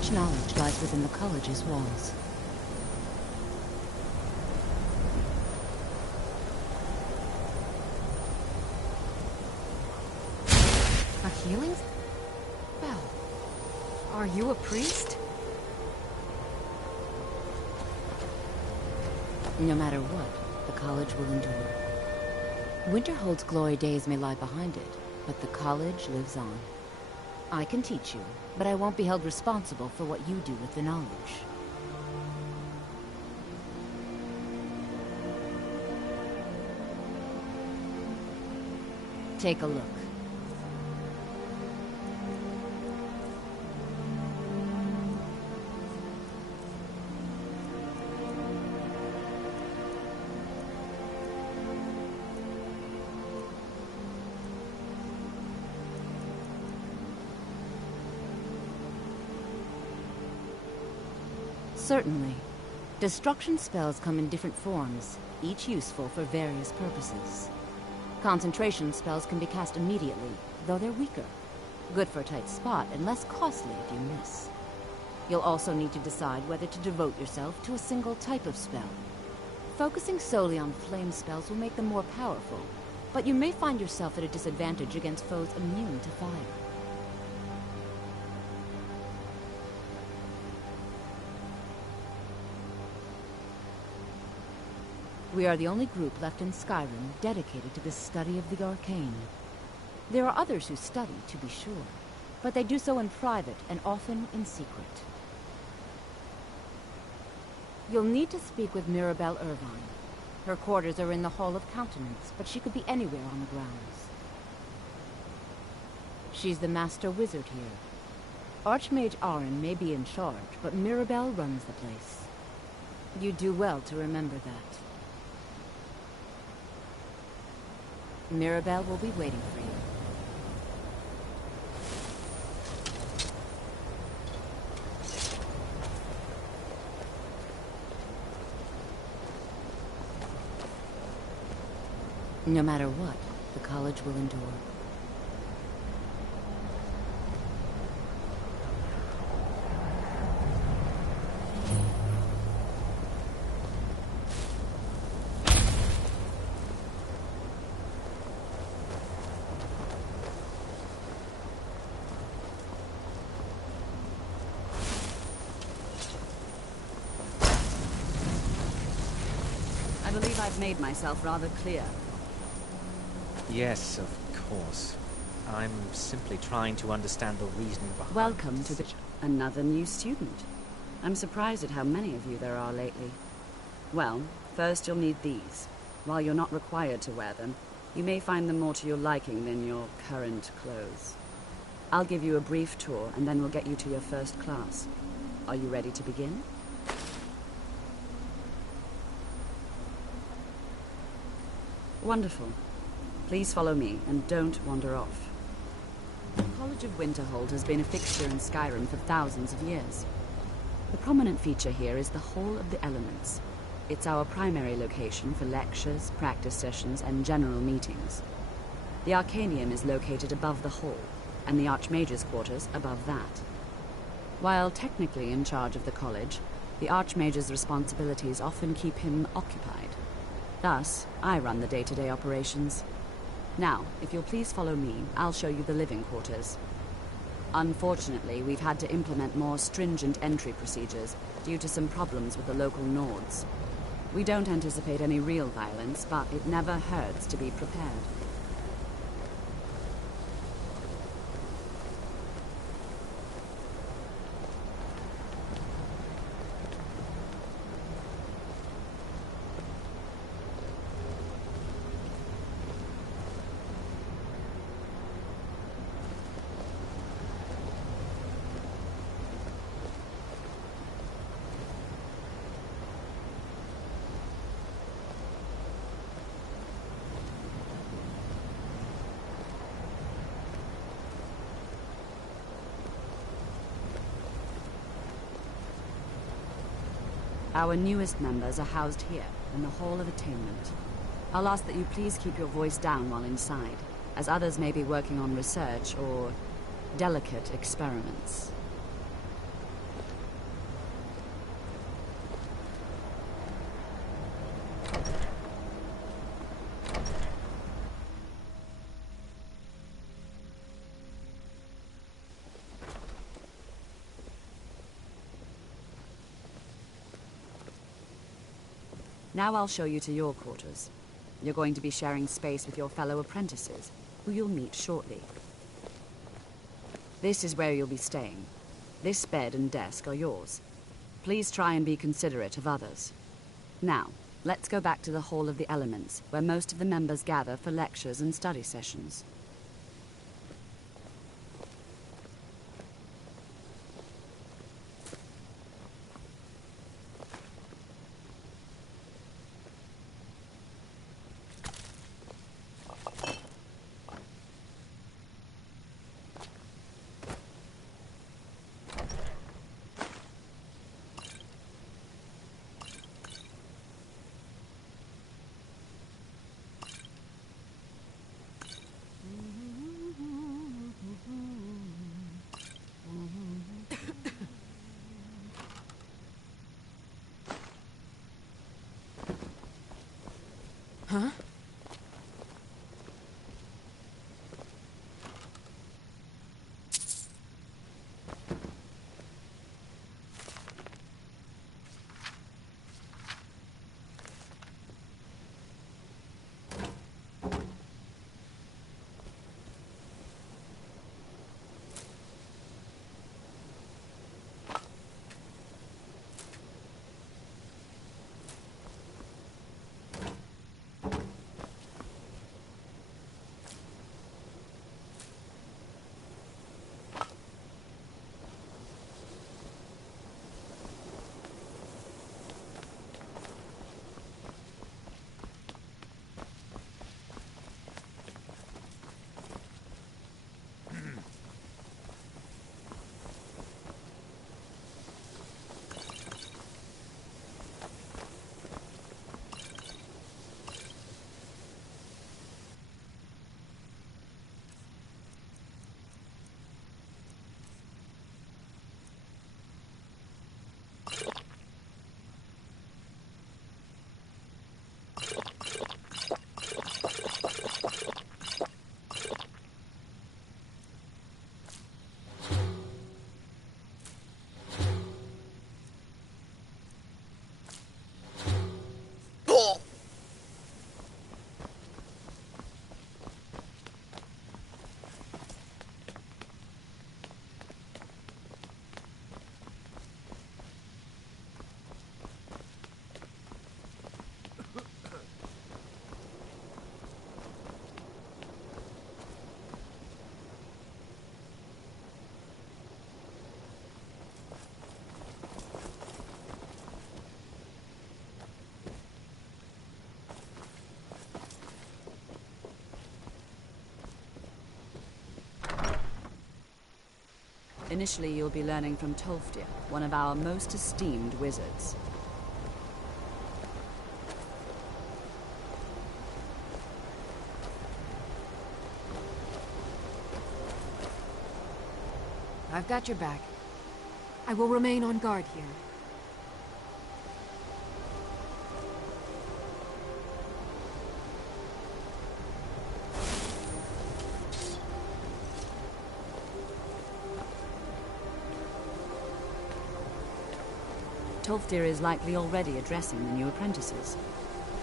Much knowledge lies within the college's walls. A healing spell? Are you a priest? No matter what, the college will endure. Winterhold's glory days may lie behind it, but the college lives on. I can teach you, but I won't be held responsible for what you do with the knowledge. Take a look. Certainly. Destruction spells come in different forms, each useful for various purposes. Concentration spells can be cast immediately, though they're weaker. Good for a tight spot and less costly if you miss. You'll also need to decide whether to devote yourself to a single type of spell. Focusing solely on flame spells will make them more powerful, but you may find yourself at a disadvantage against foes immune to fire. We are the only group left in Skyrim dedicated to the study of the arcane. There are others who study, to be sure, but they do so in private and often in secret. You'll need to speak with Mirabelle Irvine. Her quarters are in the Hall of Countenance, but she could be anywhere on the grounds. She's the master wizard here. Archmage Aaron may be in charge, but Mirabelle runs the place. You do well to remember that. Mirabelle will be waiting for you. No matter what, the college will endure. I believe I've made myself rather clear. Yes, of course. I'm simply trying to understand the reasoning behind Welcome to another new student. I'm surprised at how many of you there are lately. Well, first you'll need these. While you're not required to wear them, you may find them more to your liking than your current clothes. I'll give you a brief tour, and then we'll get you to your first class. Are you ready to begin? Wonderful. Please follow me, and don't wander off. The College of Winterhold has been a fixture in Skyrim for thousands of years. The prominent feature here is the Hall of the Elements. It's our primary location for lectures, practice sessions, and general meetings. The Arcanium is located above the hall, and the Archmage's quarters above that. While technically in charge of the college, the Archmage's responsibilities often keep him occupied. Thus, I run the day-to-day operations. Now, if you'll please follow me, I'll show you the living quarters. Unfortunately, we've had to implement more stringent entry procedures due to some problems with the local Nords. We don't anticipate any real violence, but it never hurts to be prepared. Our newest members are housed here, in the Hall of Attainment. I'll ask that you please keep your voice down while inside, as others may be working on research or delicate experiments. Now I'll show you to your quarters. You're going to be sharing space with your fellow apprentices, who you'll meet shortly. This is where you'll be staying. This bed and desk are yours. Please try and be considerate of others. Now, let's go back to the Hall of the Elements, where most of the members gather for lectures and study sessions. Huh? Initially, you'll be learning from Tolfdir, one of our most esteemed wizards. I've got your back. I will remain on guard here. Tolfdir is likely already addressing the new apprentices.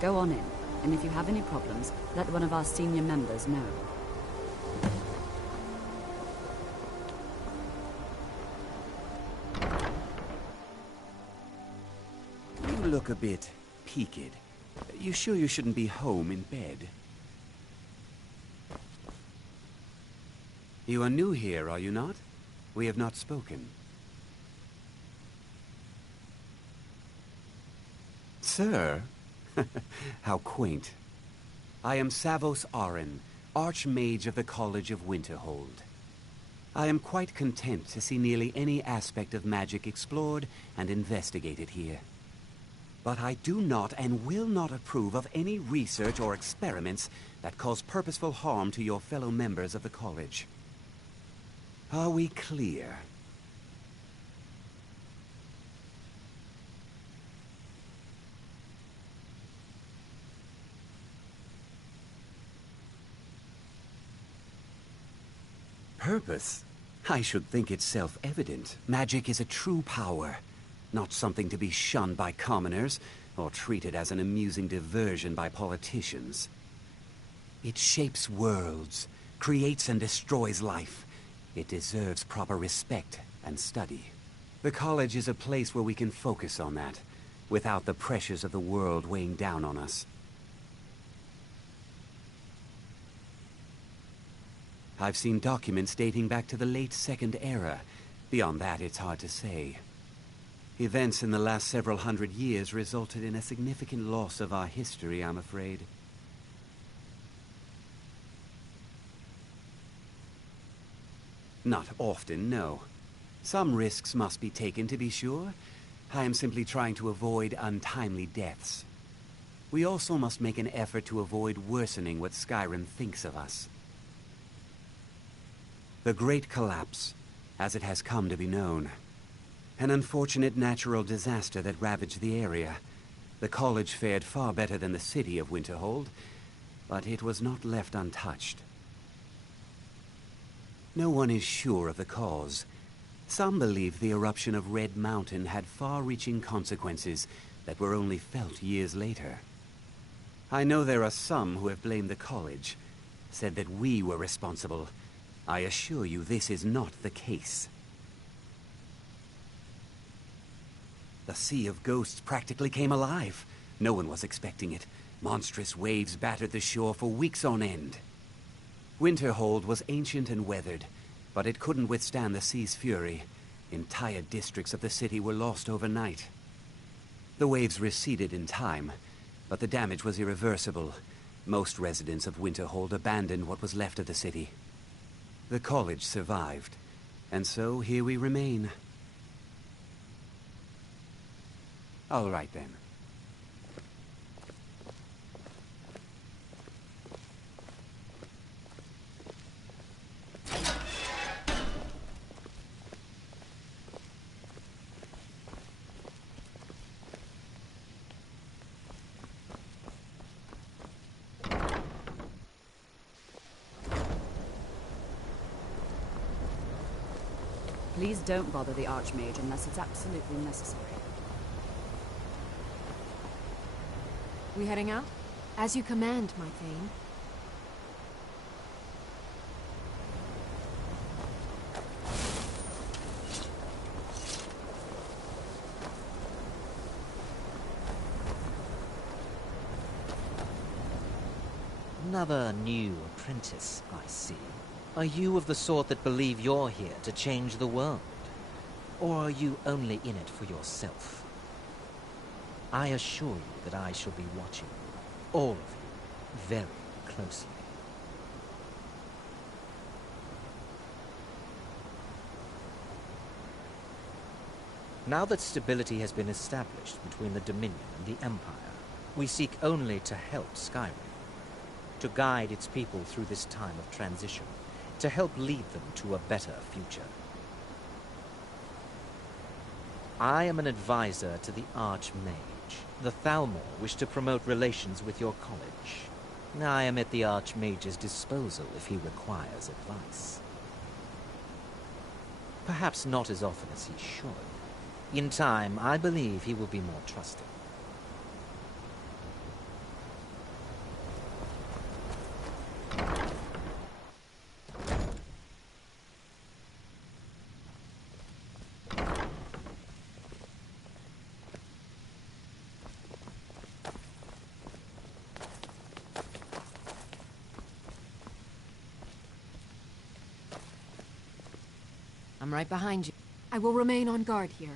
Go on in, and if you have any problems, let one of our senior members know. You look a bit peaked. You sure you shouldn't be home in bed? You are new here, are you not? We have not spoken. Sir? How quaint. I am Savos Arin, Archmage of the College of Winterhold. I am quite content to see nearly any aspect of magic explored and investigated here. But I do not and will not approve of any research or experiments that cause purposeful harm to your fellow members of the college. Are we clear? Purpose? I should think it's self-evident. Magic is a true power, not something to be shunned by commoners, or treated as an amusing diversion by politicians. It shapes worlds, creates and destroys life. It deserves proper respect and study. The college is a place where we can focus on that, without the pressures of the world weighing down on us. I've seen documents dating back to the late Second Era. Beyond that, it's hard to say. Events in the last several hundred years resulted in a significant loss of our history, I'm afraid. Not often, no. Some risks must be taken, to be sure. I am simply trying to avoid untimely deaths. We also must make an effort to avoid worsening what Skyrim thinks of us. The Great Collapse, as it has come to be known. An unfortunate natural disaster that ravaged the area. The college fared far better than the city of Winterhold, but it was not left untouched. No one is sure of the cause. Some believe the eruption of Red Mountain had far-reaching consequences that were only felt years later. I know there are some who have blamed the college, said that we were responsible. I assure you this is not the case. The Sea of Ghosts practically came alive. No one was expecting it. Monstrous waves battered the shore for weeks on end. Winterhold was ancient and weathered, but it couldn't withstand the sea's fury. Entire districts of the city were lost overnight. The waves receded in time, but the damage was irreversible. Most residents of Winterhold abandoned what was left of the city. The college survived, and so here we remain. All right, then. Please don't bother the Archmage unless it's absolutely necessary. We heading out? As you command, my Thane. Another new apprentice, I see. Are you of the sort that believe you're here to change the world? Or are you only in it for yourself? I assure you that I shall be watching you, all of you, very closely. Now that stability has been established between the Dominion and the Empire, we seek only to help Skyrim, to guide its people through this time of transition, to help lead them to a better future. I am an advisor to the Archmage. The Thalmor wish to promote relations with your college. I am at the Archmage's disposal if he requires advice. Perhaps not as often as he should. In time, I believe he will be more trusting. I'm right behind you. I will remain on guard here.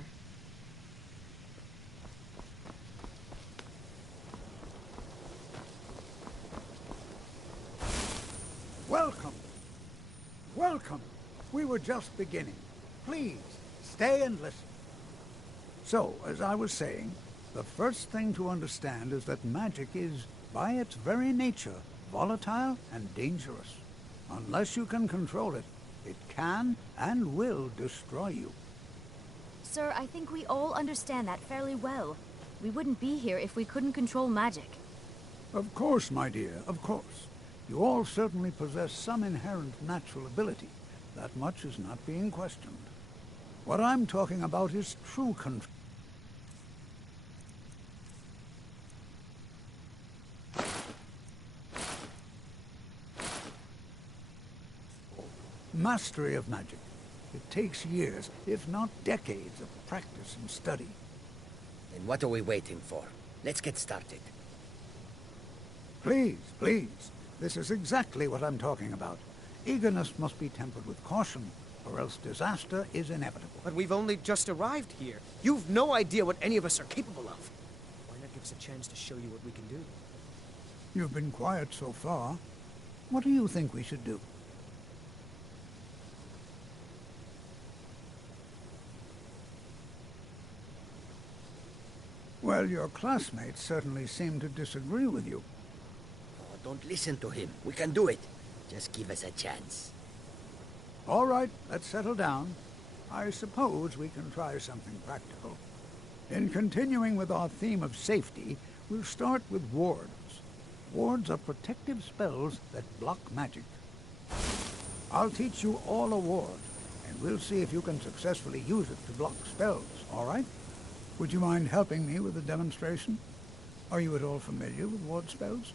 Welcome. Welcome. We were just beginning. Please, stay and listen. So, as I was saying, the first thing to understand is that magic is, by its very nature, volatile and dangerous. Unless you can control it, it can and will destroy you. Sir, I think we all understand that fairly well. We wouldn't be here if we couldn't control magic. Of course, my dear, of course. You all certainly possess some inherent natural ability. That much is not being questioned. What I'm talking about is true control. mastery of magic. It takes years, if not decades, of practice and study. Then what are we waiting for? Let's get started. Please, please. This is exactly what I'm talking about. Eagerness must be tempered with caution, or else disaster is inevitable. But we've only just arrived here. You've no idea what any of us are capable of. Why not give us a chance to show you what we can do? You've been quiet so far. What do you think we should do? Well, your classmates certainly seem to disagree with you. Oh, don't listen to him. We can do it. Just give us a chance. All right, let's settle down. I suppose we can try something practical. In continuing with our theme of safety, we'll start with wards. Wards are protective spells that block magic. I'll teach you all a ward, and we'll see if you can successfully use it to block spells, all right? Would you mind helping me with the demonstration? Are you at all familiar with ward spells?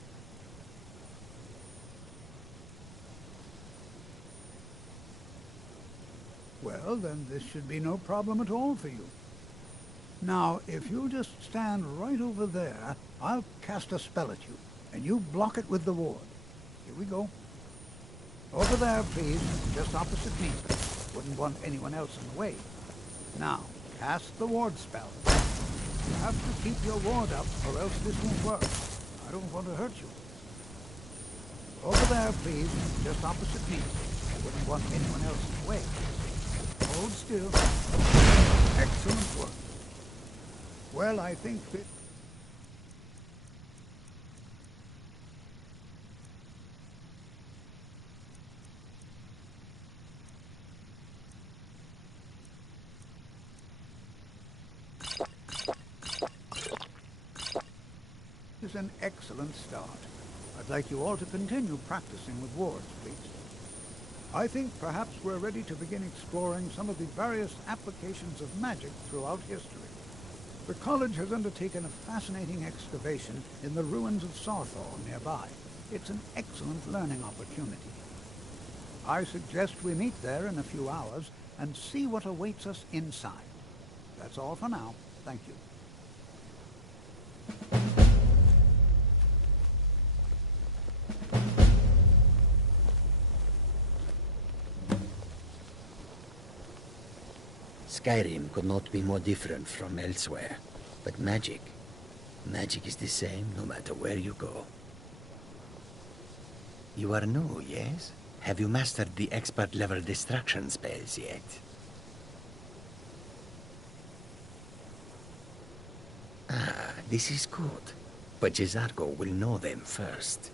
Well, then this should be no problem at all for you. Now, if you just stand right over there, I'll cast a spell at you, and you block it with the ward. Here we go. Over there, please, just opposite me. Wouldn't want anyone else in the way. Now, cast the ward spell. You have to keep your ward up, or else this won't work. I don't want to hurt you. Over there, please, just opposite me. Wouldn't want anyone else in the way. Hold still. Excellent work. Well, I think that... is an excellent start. I'd like you all to continue practicing with wards, please. I think perhaps we're ready to begin exploring some of the various applications of magic throughout history. The college has undertaken a fascinating excavation in the ruins of Sarthor nearby. It's an excellent learning opportunity. I suggest we meet there in a few hours and see what awaits us inside. That's all for now. Thank you. Skyrim could not be more different from elsewhere. But magic is the same no matter where you go. You are new, yes? Have you mastered the expert-level destruction spells yet? Ah, this is good. But Jezargo will know them first.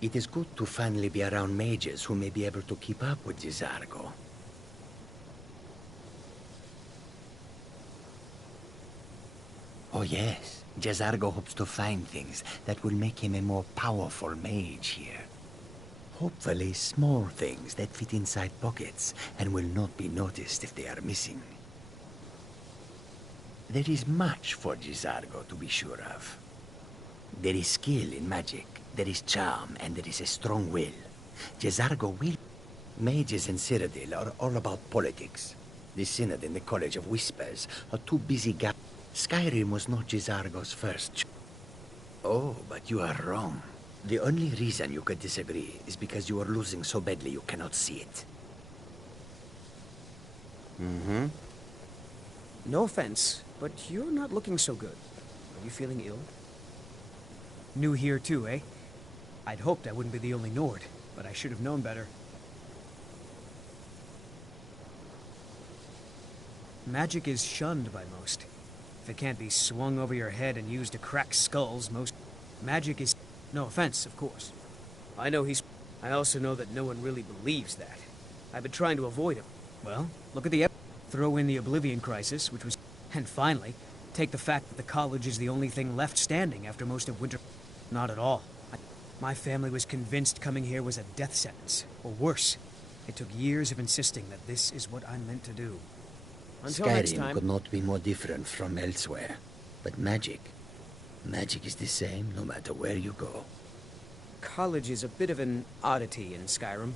It is good to finally be around mages who may be able to keep up with Jezargo. Oh yes, Jezargo hopes to find things that will make him a more powerful mage here. Hopefully small things that fit inside pockets and will not be noticed if they are missing. There is much for Jezargo to be sure of. There is skill in magic, there is charm, and there is a strong will. Jezargo will... Mages in Cyrodiil are all about politics. The Synod and the College of Whispers are too busy Skyrim was not Jezargo's first Oh, but you are wrong. The only reason you could disagree is because you are losing so badly you cannot see it. Mm-hmm. No offense, but you're not looking so good. Are you feeling ill? New here too, eh? I'd hoped I wouldn't be the only Nord, but I should have known better. Magic is shunned by most. If it can't be swung over your head and used to crack skulls, most... Magic is... No offense, of course. I know he's... I also know that no one really believes that. I've been trying to avoid him. Well, look at the... Throw in the Oblivion Crisis, which was... And finally, take the fact that the college is the only thing left standing after most of winter... Not at all. My family was convinced coming here was a death sentence, or worse. It took years of insisting that this is what I'm meant to do. Until next time... Skyrim could not be more different from elsewhere. But magic is the same no matter where you go. College is a bit of an oddity in Skyrim.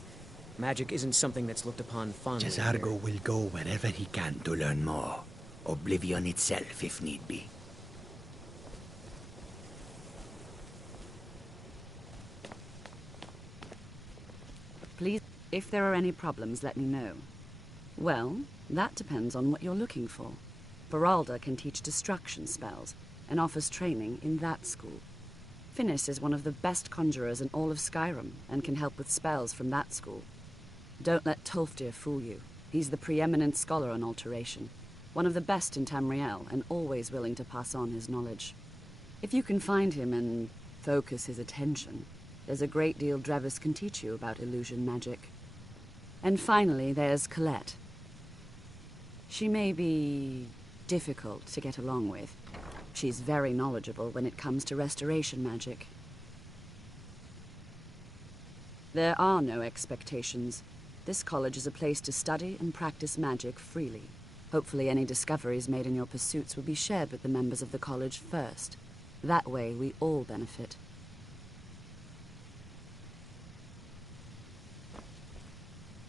Magic isn't something that's looked upon fondly. Jezargo will go wherever he can to learn more. Oblivion itself, if need be. Please, if there are any problems, let me know. Well, that depends on what you're looking for. Beralda can teach destruction spells and offers training in that school. Finis is one of the best conjurers in all of Skyrim and can help with spells from that school. Don't let Tolfdir fool you. He's the preeminent scholar on alteration, one of the best in Tamriel, and always willing to pass on his knowledge. If you can find him and focus his attention, there's a great deal Drevis can teach you about illusion magic. And finally, there's Colette. She may be difficult to get along with. She's very knowledgeable when it comes to restoration magic. There are no expectations. This college is a place to study and practice magic freely. Hopefully any discoveries made in your pursuits will be shared with the members of the college first. That way, we all benefit.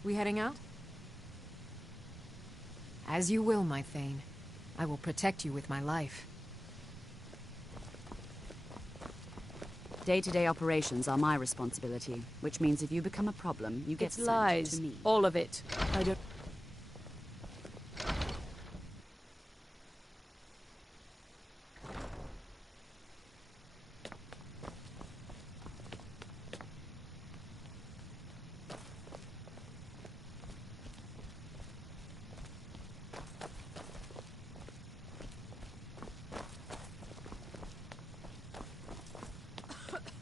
We heading out? As you will, my Thane. I will protect you with my life. Day-to-day operations are my responsibility, which means if you become a problem, you get It's sent lies. to me. All of it. I don't...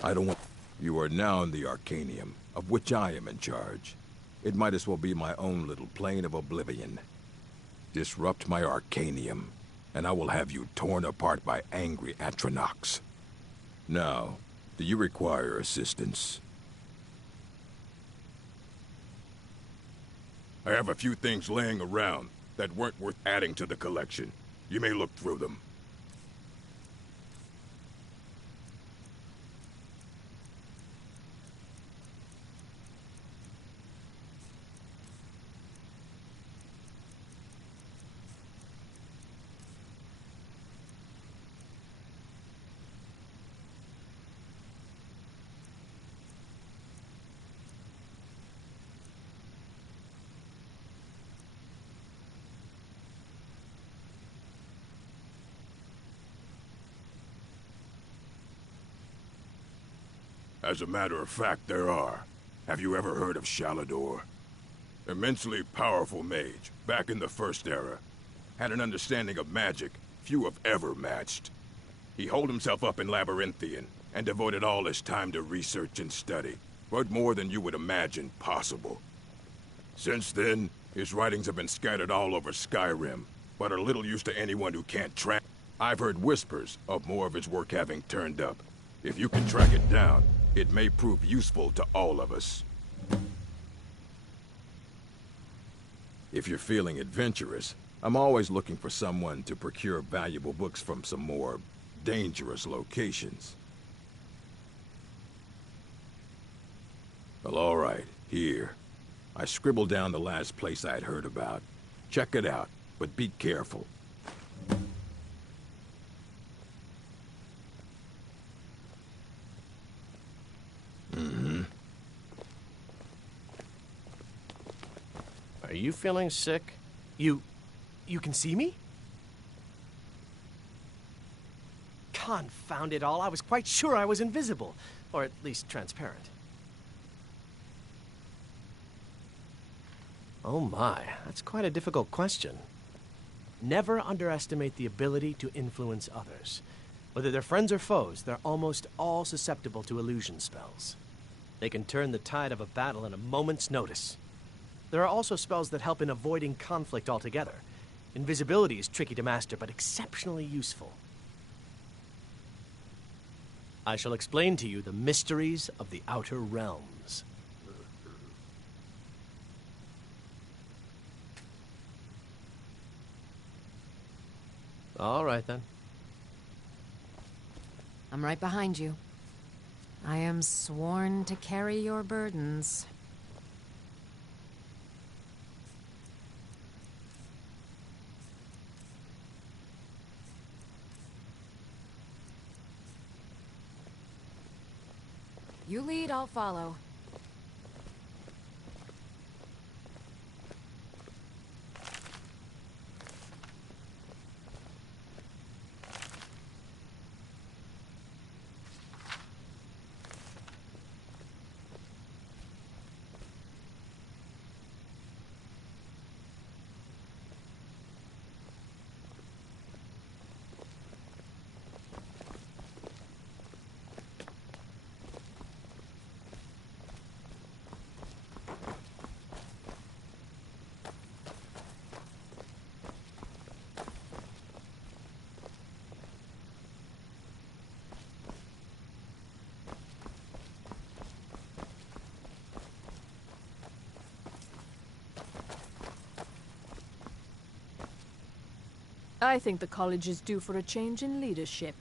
I don't want... You are now in the Arcanium, of which I am in charge. It might as well be my own little plane of oblivion. Disrupt my Arcanium, and I will have you torn apart by angry Atronachs. Now, do you require assistance? I have a few things laying around that weren't worth adding to the collection. You may look through them. As a matter of fact, there are. Have you ever heard of Shalador? Immensely powerful mage, back in the First Era. Had an understanding of magic few have ever matched. He holed himself up in Labyrinthian, and devoted all his time to research and study, but more than you would imagine possible. Since then, his writings have been scattered all over Skyrim, but are little use to anyone who can't track. I've heard whispers of more of his work having turned up. If you can track it down, it may prove useful to all of us. If you're feeling adventurous, I'm always looking for someone to procure valuable books from some more dangerous locations. Well, all right, here. I scribbled down the last place I'd heard about. Check it out, but be careful. Are you feeling sick? You can see me? Confound it all, I was quite sure I was invisible. Or at least transparent. Oh my, that's quite a difficult question. Never underestimate the ability to influence others. Whether they're friends or foes, they're almost all susceptible to illusion spells. They can turn the tide of a battle in a moment's notice. There are also spells that help in avoiding conflict altogether. Invisibility is tricky to master, but exceptionally useful. I shall explain to you the mysteries of the Outer Realms. All right, then. I'm right behind you. I am sworn to carry your burdens. You lead, I'll follow. I think the college is due for a change in leadership.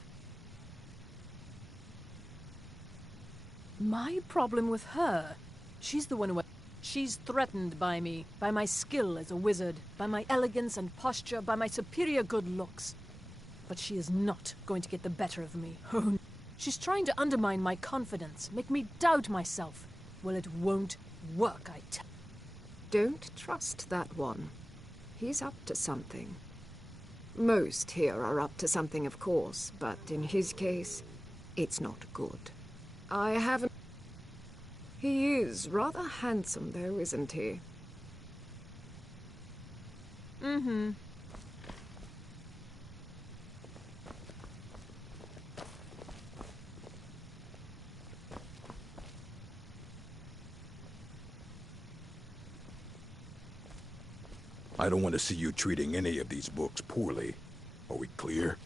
My problem with her, she's the one who... She's threatened by me, by my skill as a wizard, by my elegance and posture, by my superior good looks. But she is not going to get the better of me. Oh, she's trying to undermine my confidence, make me doubt myself. Well, it won't work, I tell you. Don't trust that one. He's up to something. Most here are up to something, of course, but in his case, it's not good. I haven't... He is rather handsome, though, isn't he? Mm-hmm. I don't want to see you treating any of these books poorly. Are we clear?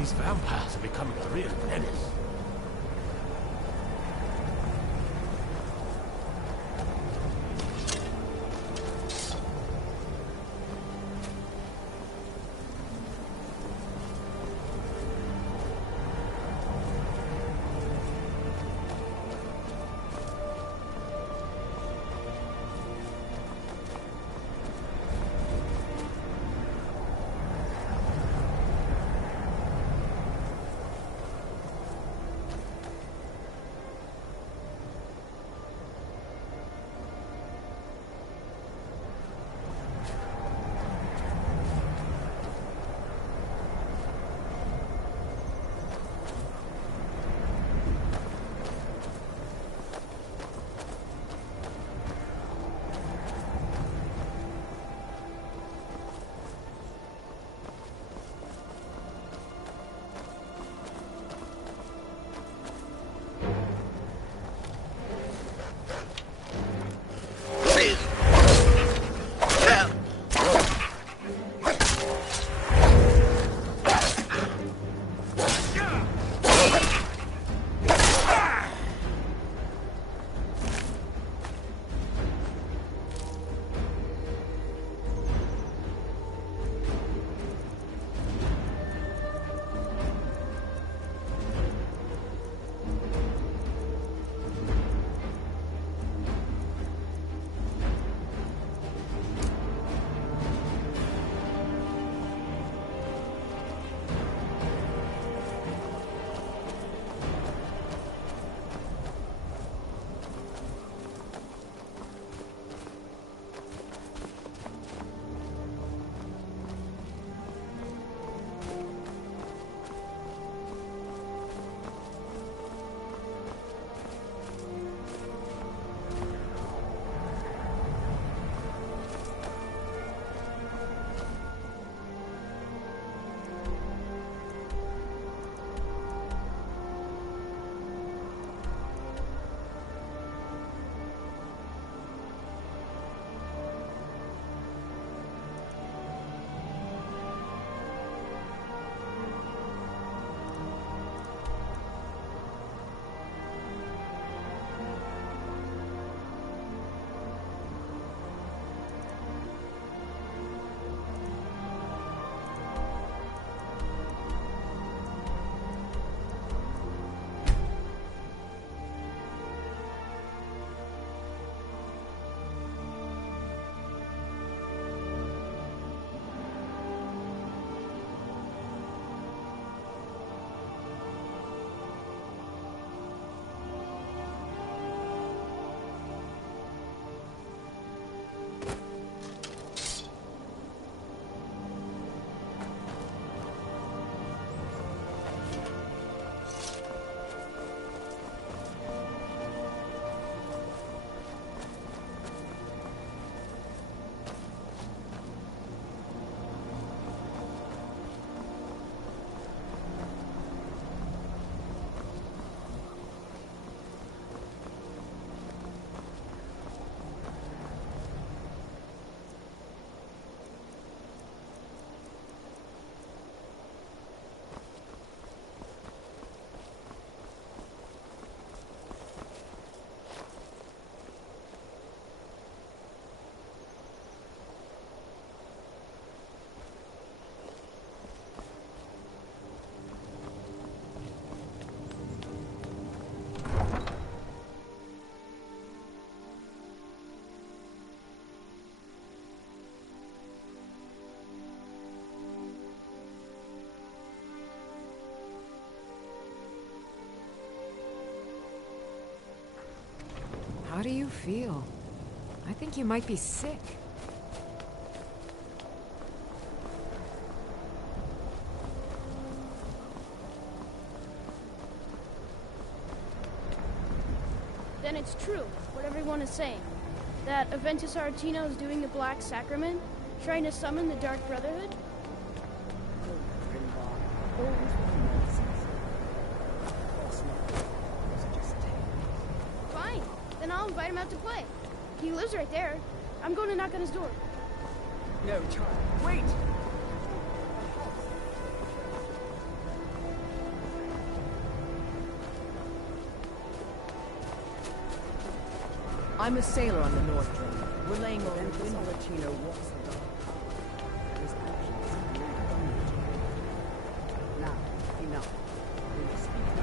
These vampires are becoming a real menace. How do you feel? I think you might be sick. Then it's true, what everyone is saying. That Aventus Aretino is doing the Black Sacrament, trying to summon the Dark Brotherhood? Fine, then I'll invite him out to play. He lives right there. I'm going to knock on his door. No, Charlie, wait! I'm a sailor on the North Dream, relaying all Aventus Aretino walks the dark. His actions are now, enough. We will speak no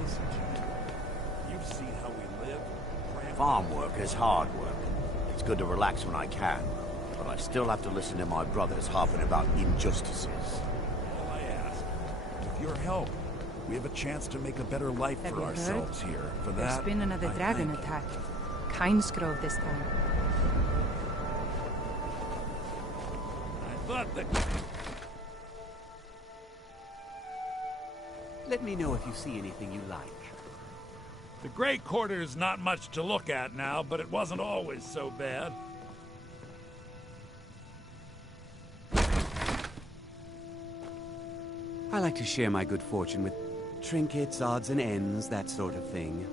Listen, Jack. You've seen how we live. Farm work is hard work. It's good to relax when I can, but I still have to listen to my brothers harping about injustices. All I ask, with your help, we have a chance to make a better life Have for you ourselves heard? here. For There's that, been another I dragon thank you. attack. Kynesgrove this time. I thought that... Let me know if you see anything you like. The Great Quarter's not much to look at now, but it wasn't always so bad. I like to share my good fortune with trinkets, odds and ends, that sort of thing.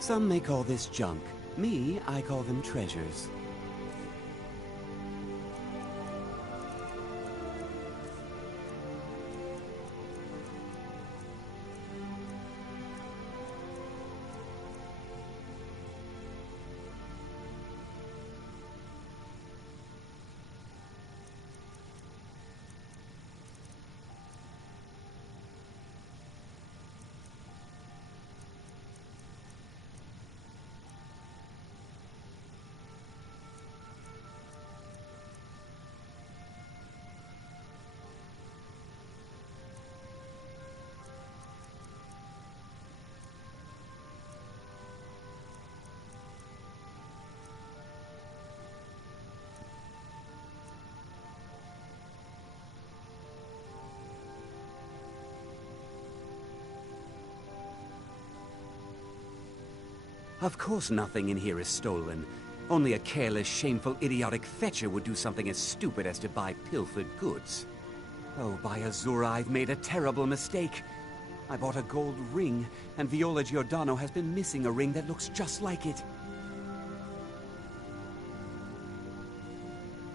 Some may call this junk. Me, I call them treasures. Of course nothing in here is stolen. Only a careless, shameful, idiotic fetcher would do something as stupid as to buy pilfered goods. Oh, by Azura, I've made a terrible mistake. I bought a gold ring, and Viola Giordano has been missing a ring that looks just like it.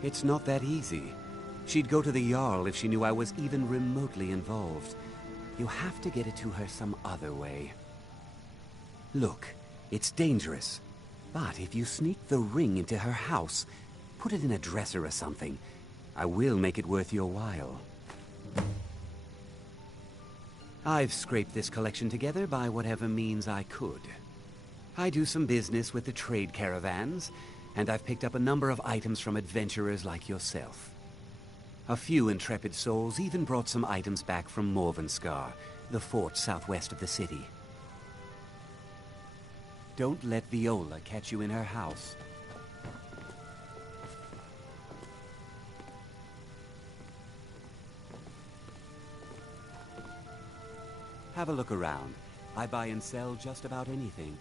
It's not that easy. She'd go to the Jarl if she knew I was even remotely involved. You have to get it to her some other way. Look, it's dangerous. But if you sneak the ring into her house, put it in a dresser or something, I will make it worth your while. I've scraped this collection together by whatever means I could. I do some business with the trade caravans, and I've picked up a number of items from adventurers like yourself. A few intrepid souls even brought some items back from Morvenskar, the fort southwest of the city. Don't let Viola catch you in her house. Have a look around. I buy and sell just about anything.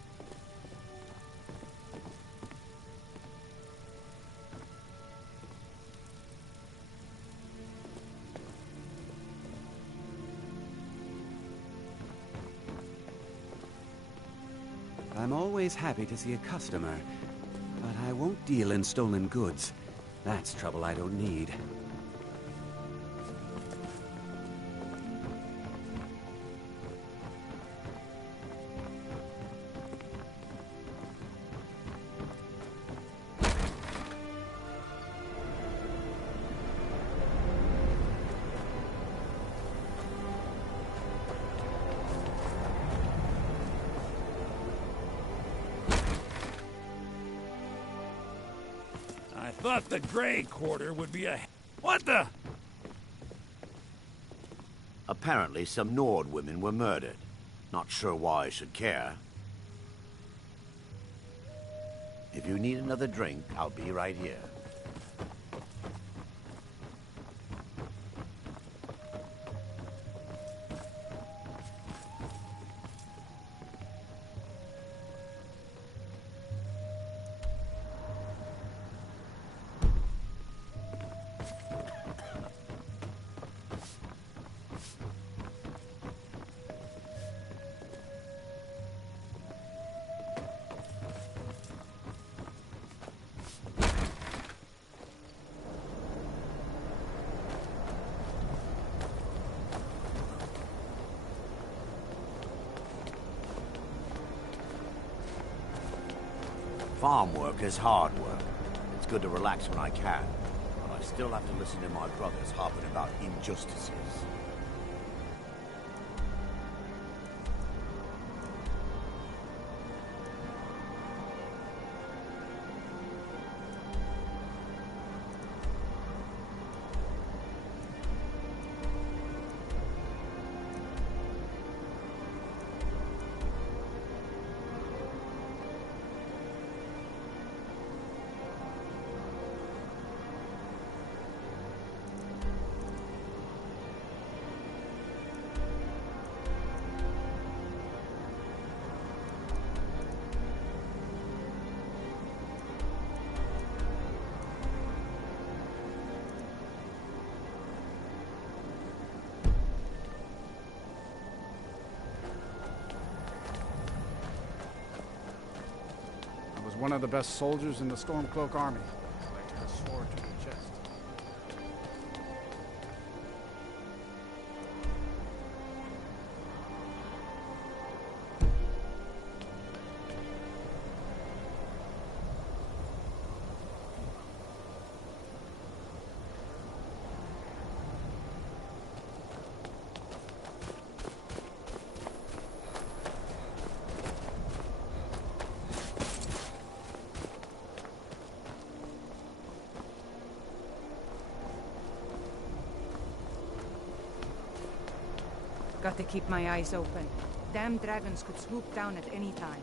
I'm always happy to see a customer, but I won't deal in stolen goods. That's trouble I don't need. I thought the Grey Quarter would be a... What the... Apparently, some Nord women were murdered. Not sure why I should care. If you need another drink, I'll be right here. Farm work is hard work. It's good to relax when I can, but I still have to listen to my brothers harping about injustices. One of the best soldiers in the Stormcloak army. Like a sword to the chest. Got to keep my eyes open. Damn dragons could swoop down at any time.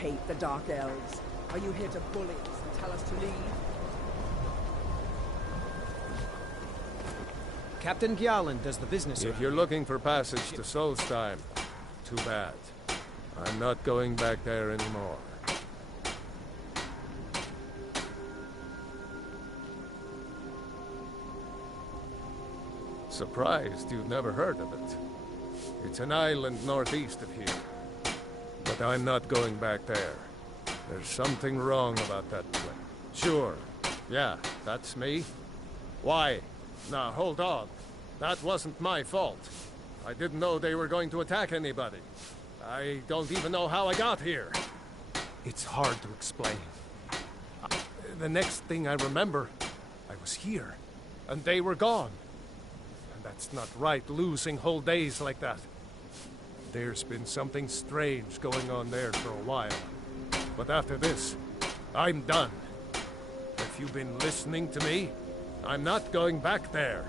hate the Dark Elves. Are you here to bully us and tell us to leave? Captain Gjalland does the business. If you're looking for passage to Solstheim, too bad. I'm not going back there anymore. Surprised you've never heard of it. It's an island northeast of here. But I'm not going back there. There's something wrong about that place. Sure. Yeah, that's me. Why? Now, hold on. That wasn't my fault. I didn't know they were going to attack anybody. I don't even know how I got here. It's hard to explain. The next thing I remember, I was here, and they were gone. And that's not right, losing whole days like that. There's been something strange going on there for a while. But after this, I'm done. If you've been listening to me, I'm not going back there.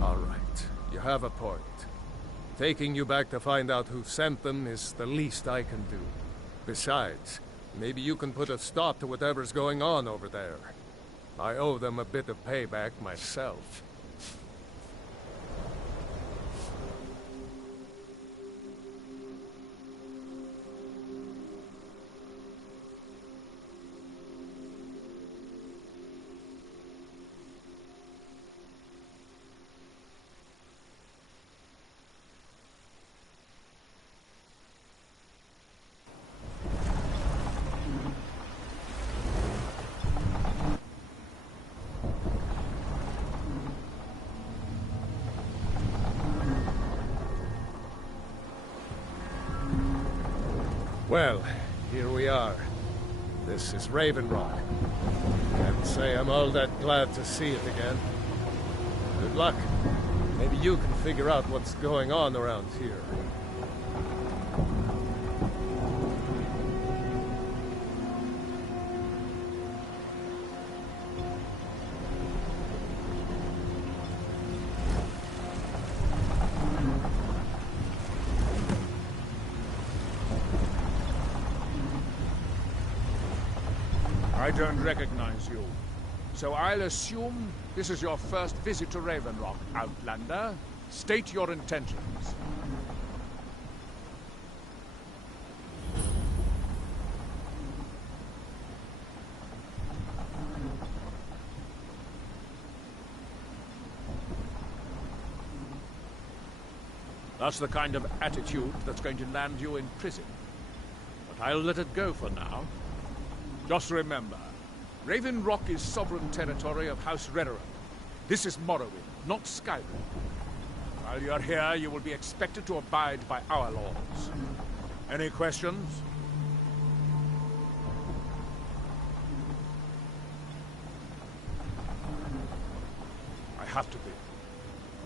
All right, you have a point. Taking you back to find out who sent them is the least I can do. Besides, maybe you can put a stop to whatever's going on over there. I owe them a bit of payback myself. Well, here we are. This is Raven Rock. Can't say I'm all that glad to see it again. Good luck. Maybe you can figure out what's going on around here. I don't recognize you. So I'll assume this is your first visit to Raven Rock, Outlander. State your intentions. That's the kind of attitude that's going to land you in prison. But I'll let it go for now. Just remember, Raven Rock is sovereign territory of House Redoran. This is Morrowind, not Skyrim. While you're here, you will be expected to abide by our laws. Any questions? I have to be.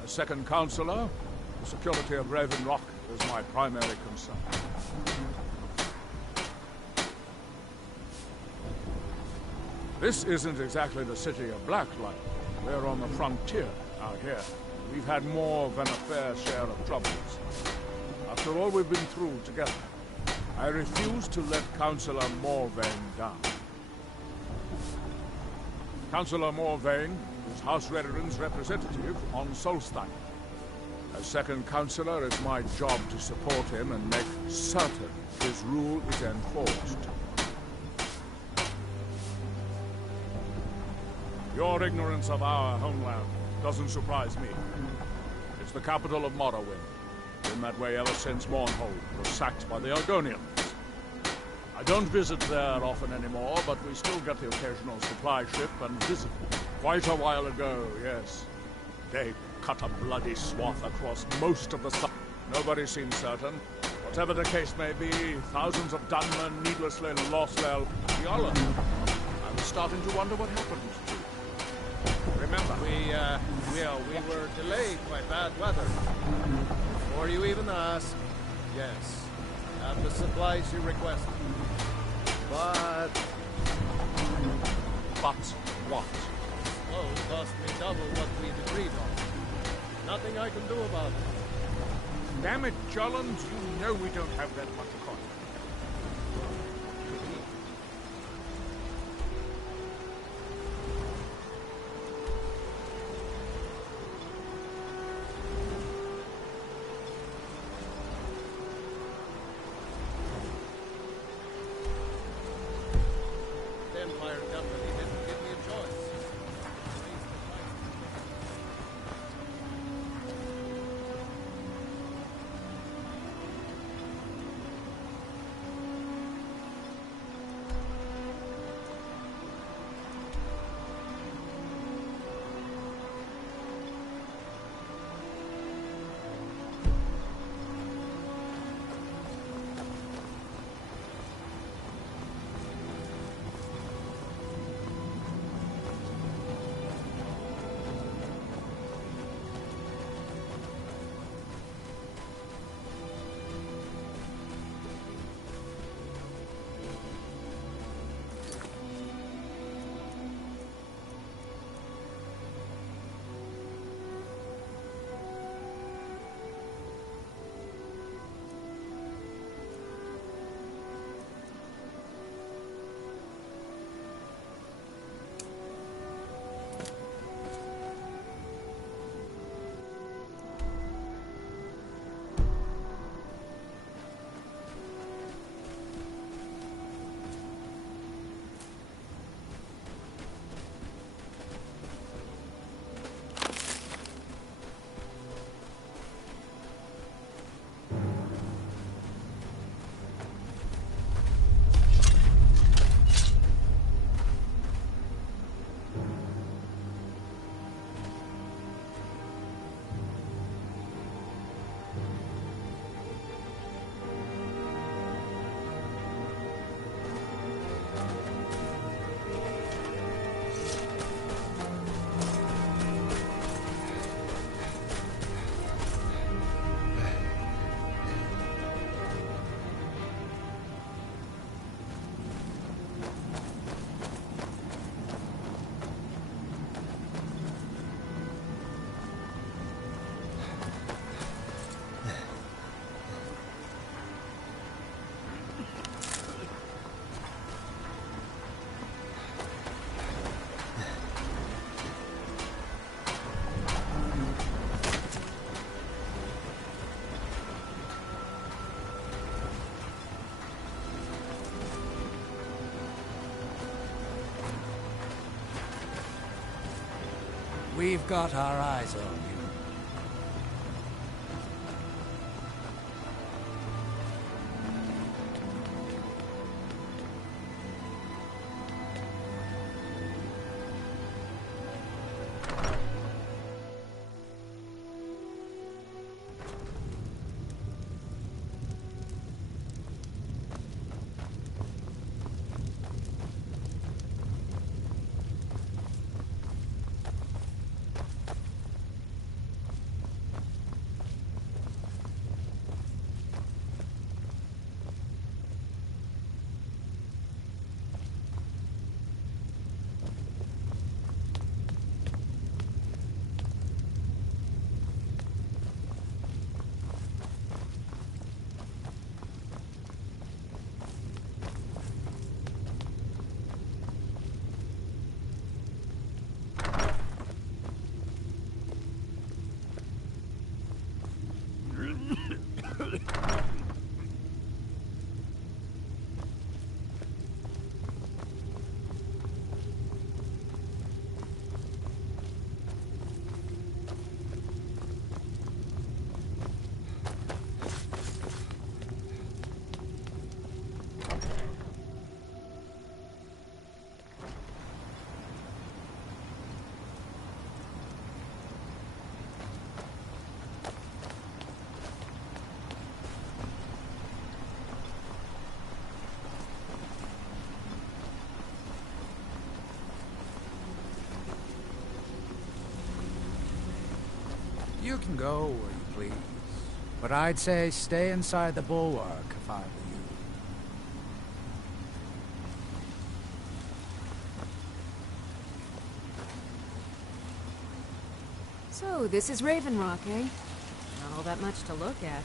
As second counselor, the security of Raven Rock is my primary concern. This isn't exactly the city of Blacklight. We're on the frontier out here. We've had more than a fair share of troubles. After all we've been through together, I refuse to let Councillor Morvain down. Councillor Morvain is House Redoran's representative on Solstheim. As second councillor, it's my job to support him and make certain his rule is enforced. Your ignorance of our homeland doesn't surprise me. It's the capital of Morrowind. Been that way ever since Mournhold was sacked by the Argonians. I don't visit there often anymore, but we still get the occasional supply ship and visit. Quite a while ago, yes. They cut a bloody swath across most of the site. Nobody seems certain. Whatever the case may be, thousands of Dunmen needlessly lost their Yalla. I was starting to wonder what happened to you. Remember, we were delayed by bad weather. Before you even ask, yes, have the supplies you requested. But what? clothes cost me double what we'd agreed on. Nothing I can do about it. Damn it, Jollens, you know we don't have that much coin. The Empire Company didn't give me a choice. We've got our eyes on you. You can go where you please, but I'd say stay inside the bulwark if I were you. So, this is Raven Rock, eh? Not all that much to look at.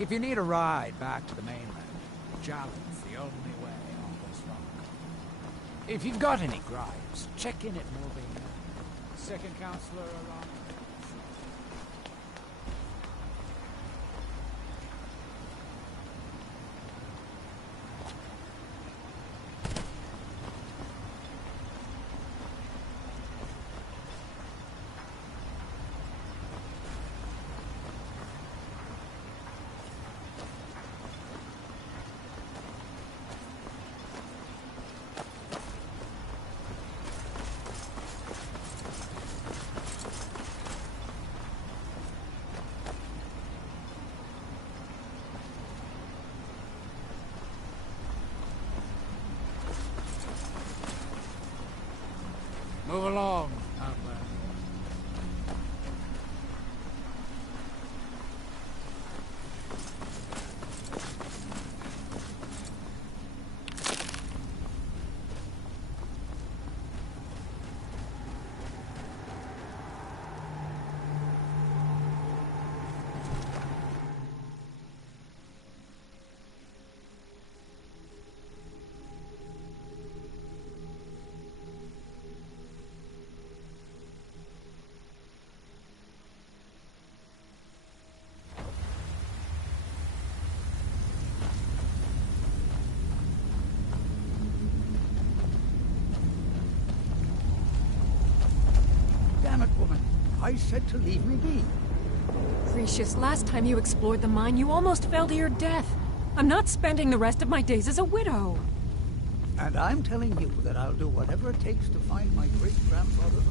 If you need a ride back to the mainland, Jalen's the only way on this rock. If you've got any gripes, check in at Moving. Second counselor around. Move along, Outlander. Damn it, woman. I said to leave me be. Precious, last time you explored the mine, you almost fell to your death. I'm not spending the rest of my days as a widow. And I'm telling you that I'll do whatever it takes to find my great-grandfather.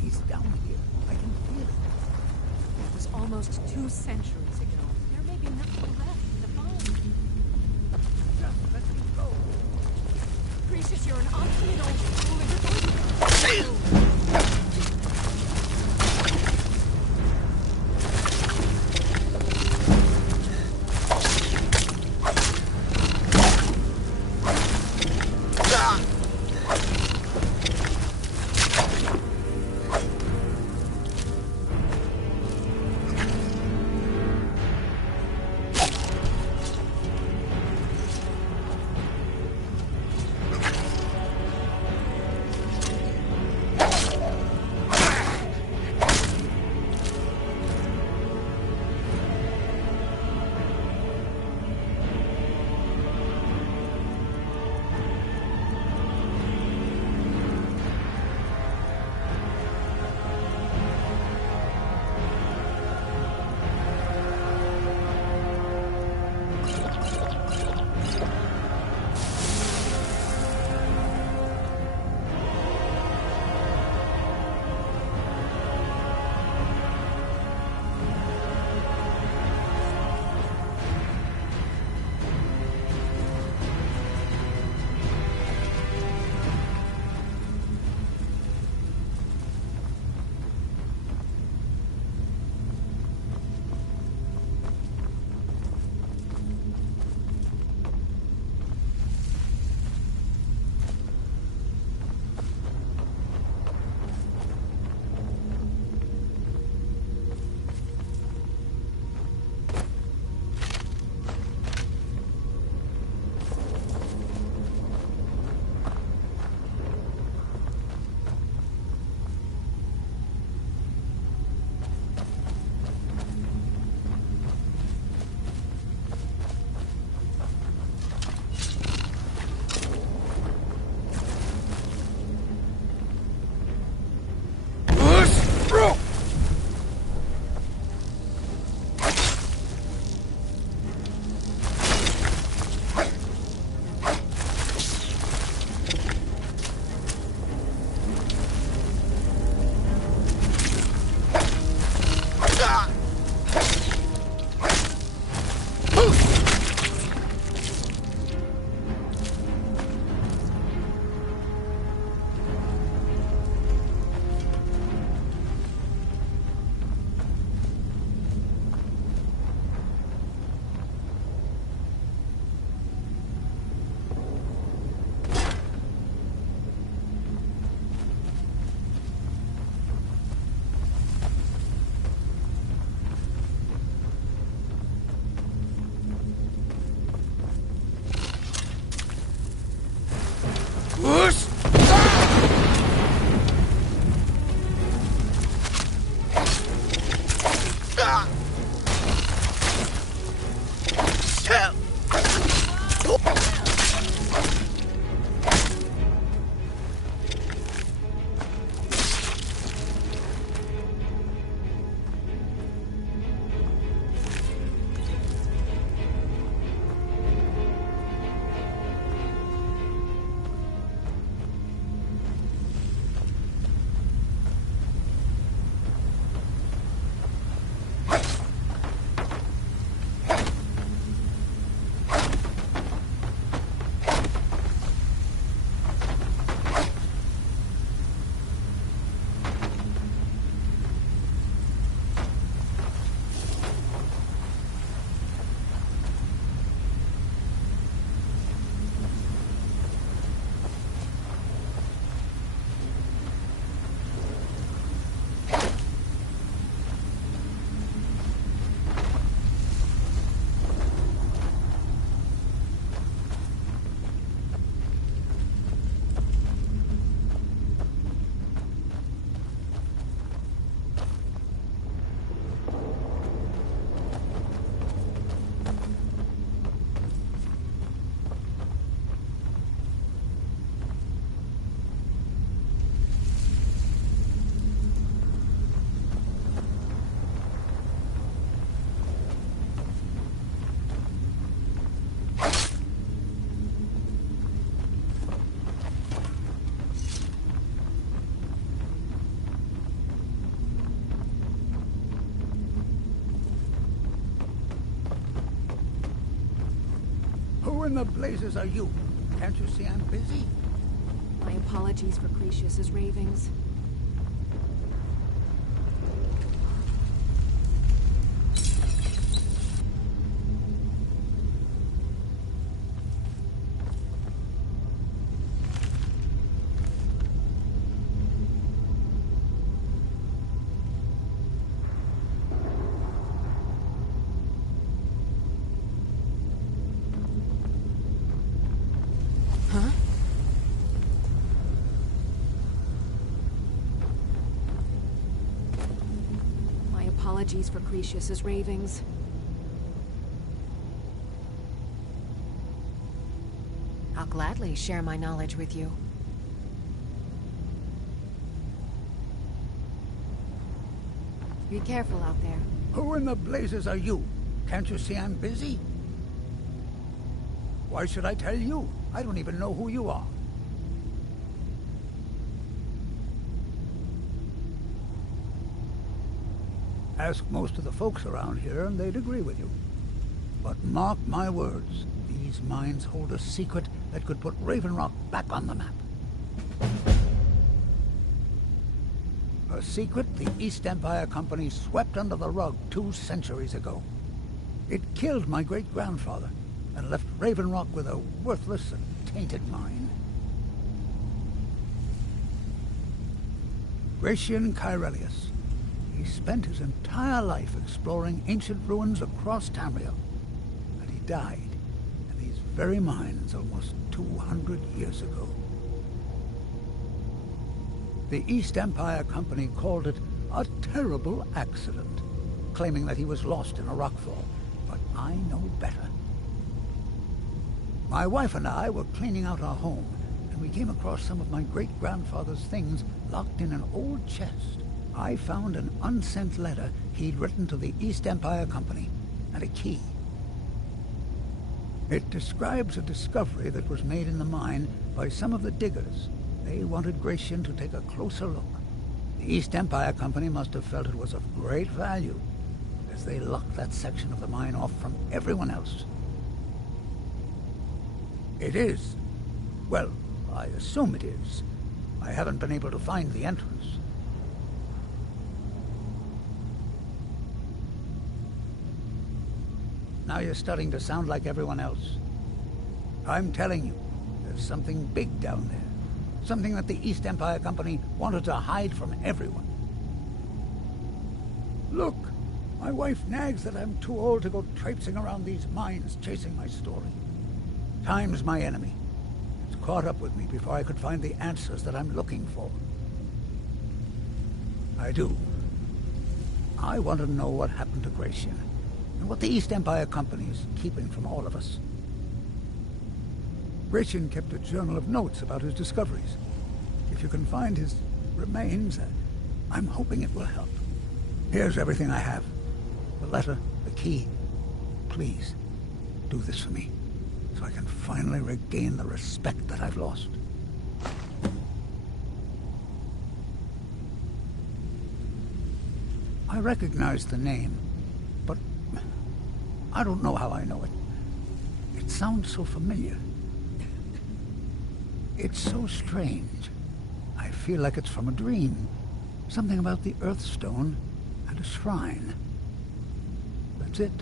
He's down here. I can feel it. It was almost 2 centuries ago. There may be nothing left in the mine. Just let me go. Precious, you're an obstinate old fool and you're going to... Who in the blazes are you? Can't you see I'm busy? My apologies for Cretius's ravings. Apologies for Cretius's ravings. I'll gladly share my knowledge with you. Be careful out there. Who in the blazes are you? Can't you see I'm busy? Why should I tell you? I don't even know who you are. Ask most of the folks around here, and they'd agree with you. But mark my words, these mines hold a secret that could put Raven Rock back on the map. A secret the East Empire Company swept under the rug 2 centuries ago. It killed my great-grandfather and left Raven Rock with a worthless and tainted mine. Gratian Kyrelius. He spent his entire life exploring ancient ruins across Tamriel, and he died in these very mines almost 200 years ago. The East Empire Company called it a terrible accident, claiming that he was lost in a rockfall, but I know better. My wife and I were cleaning out our home, and we came across some of my great-grandfather's things locked in an old chest. I found an unsent letter he'd written to the East Empire Company, and a key. It describes a discovery that was made in the mine by some of the diggers. They wanted Gratian to take a closer look. The East Empire Company must have felt it was of great value, as they locked that section of the mine off from everyone else. It is. Well, I assume it is. I haven't been able to find the entrance. Now you're starting to sound like everyone else. I'm telling you, there's something big down there. Something that the East Empire Company wanted to hide from everyone. Look, my wife nags that I'm too old to go traipsing around these mines chasing my story. Time's my enemy. It's caught up with me before I could find the answers that I'm looking for. I do. I want to know what happened to Gratian, and what the East Empire Company is keeping from all of us. Gratian kept a journal of notes about his discoveries. If you can find his remains, I'm hoping it will help. Here's everything I have. The letter, the key. Please, do this for me, so I can finally regain the respect that I've lost. I recognize the name, but I don't know how I know it. It sounds so familiar. It's so strange. I feel like it's from a dream. Something about the Earthstone and a shrine. That's it.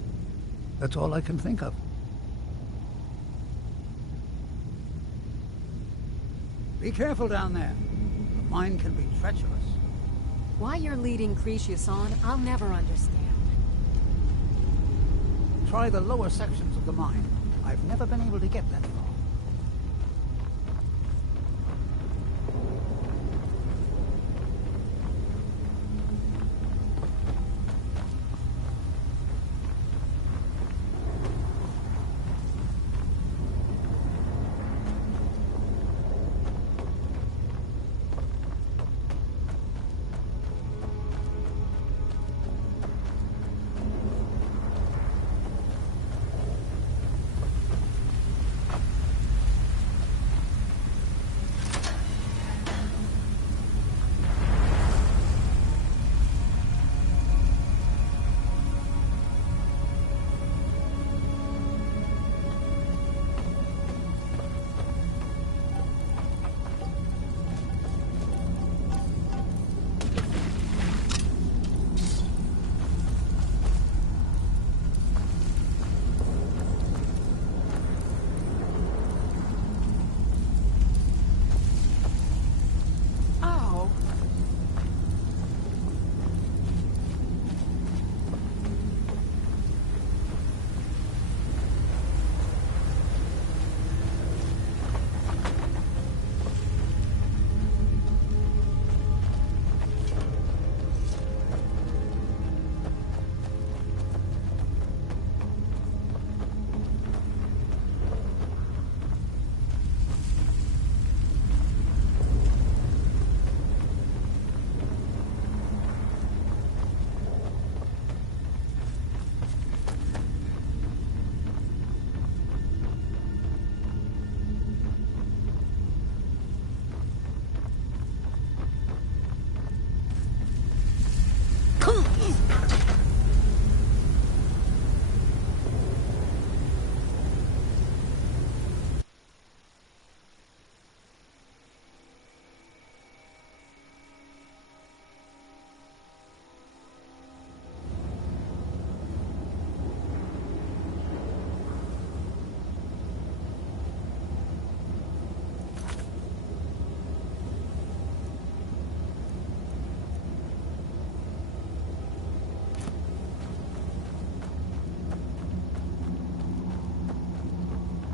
That's all I can think of. Be careful down there. The mine can be treacherous. Why you're leading Cretius on, I'll never understand. Try the lower sections of the mine. I've never been able to get that far.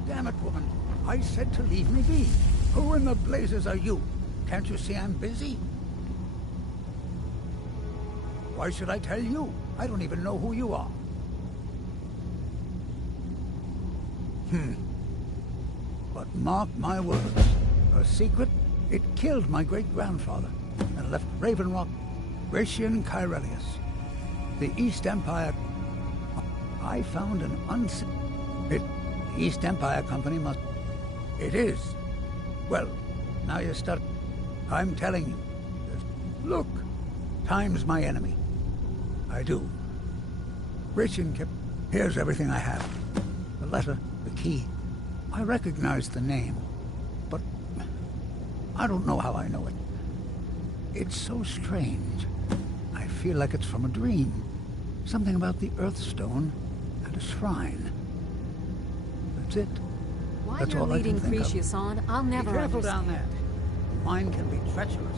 Damn it, woman. I said to leave me be. Who in the blazes are you? Can't you see I'm busy? Why should I tell you? I don't even know who you are. But mark my words. A secret, it killed my great-grandfather and left Raven Rock, Gratian Kyrelius. The East Empire... I found an The East Empire Company must... It is. Well, now you're stuck. I'm telling you. Look, time's my enemy. I do. Gratian kept... Here's everything I have. The letter, the key. I recognize the name, but I don't know how I know it. It's so strange. I feel like it's from a dream. Something about the Earthstone and a shrine. That's it. Why That's you're all I can leading think of. Cretius on, I'll never Be careful understand. down there. Mine can be treacherous.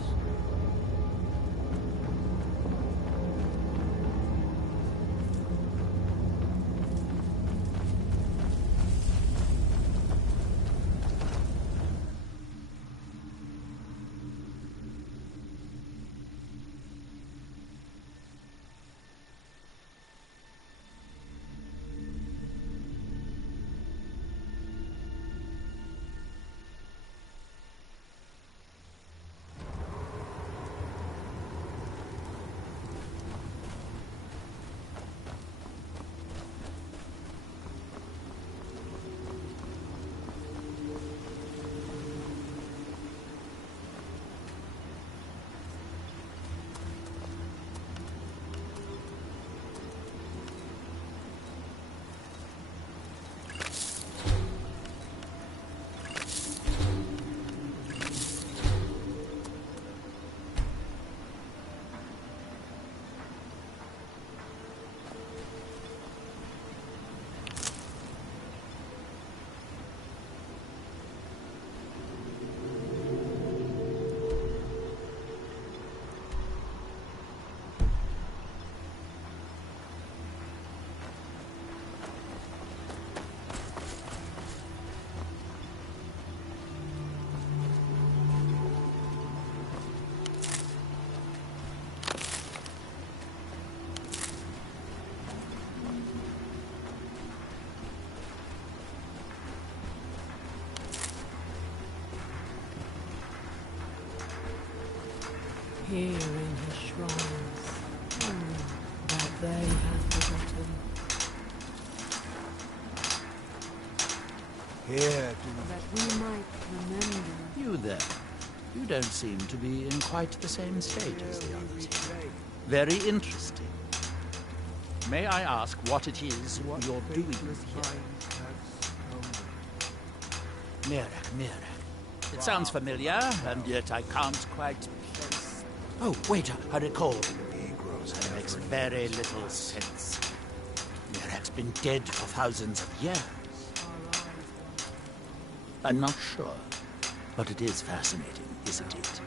here in his shrines, that they have forgotten. Here That we might remember. You there. You don't seem to be in quite the same state as the others here. Very interesting. May I ask what it is you're doing here? Mirak. It sounds familiar, and yet I can't quite place... Oh, wait, I recall. That makes very little sense. Mirak's been dead for thousands of years. I'm not sure, but it is fascinating, isn't it?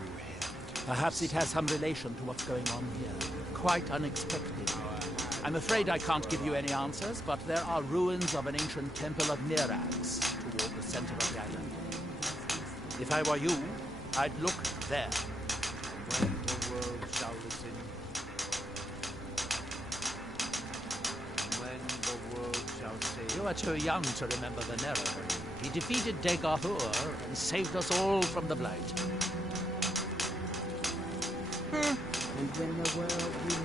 Perhaps it has some relation to what's going on here. Quite unexpected. I'm afraid I can't give you any answers, but there are ruins of an ancient temple of Mirax toward the center of the island. If I were you, I'd look there. When the world shall listen. When the world shall say... You are too young to remember the Nero. He defeated Degahur and saved us all from the Blight. And when the world will...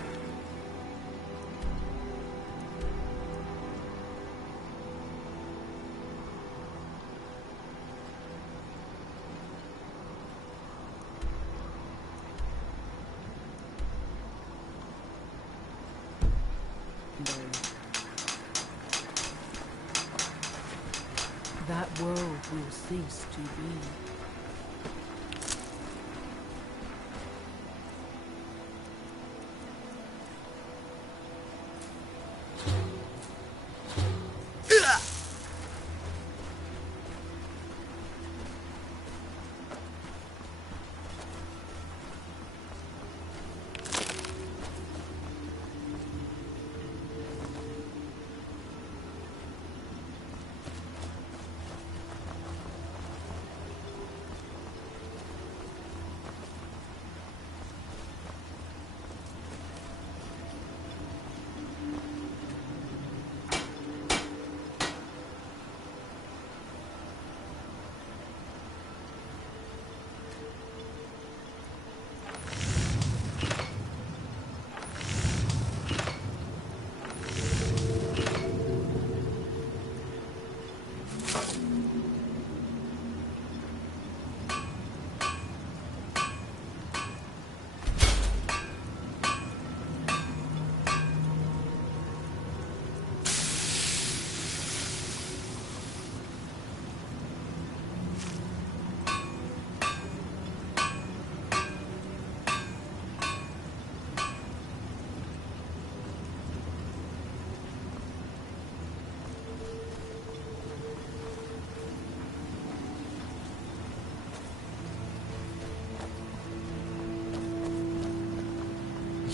that world will cease to be.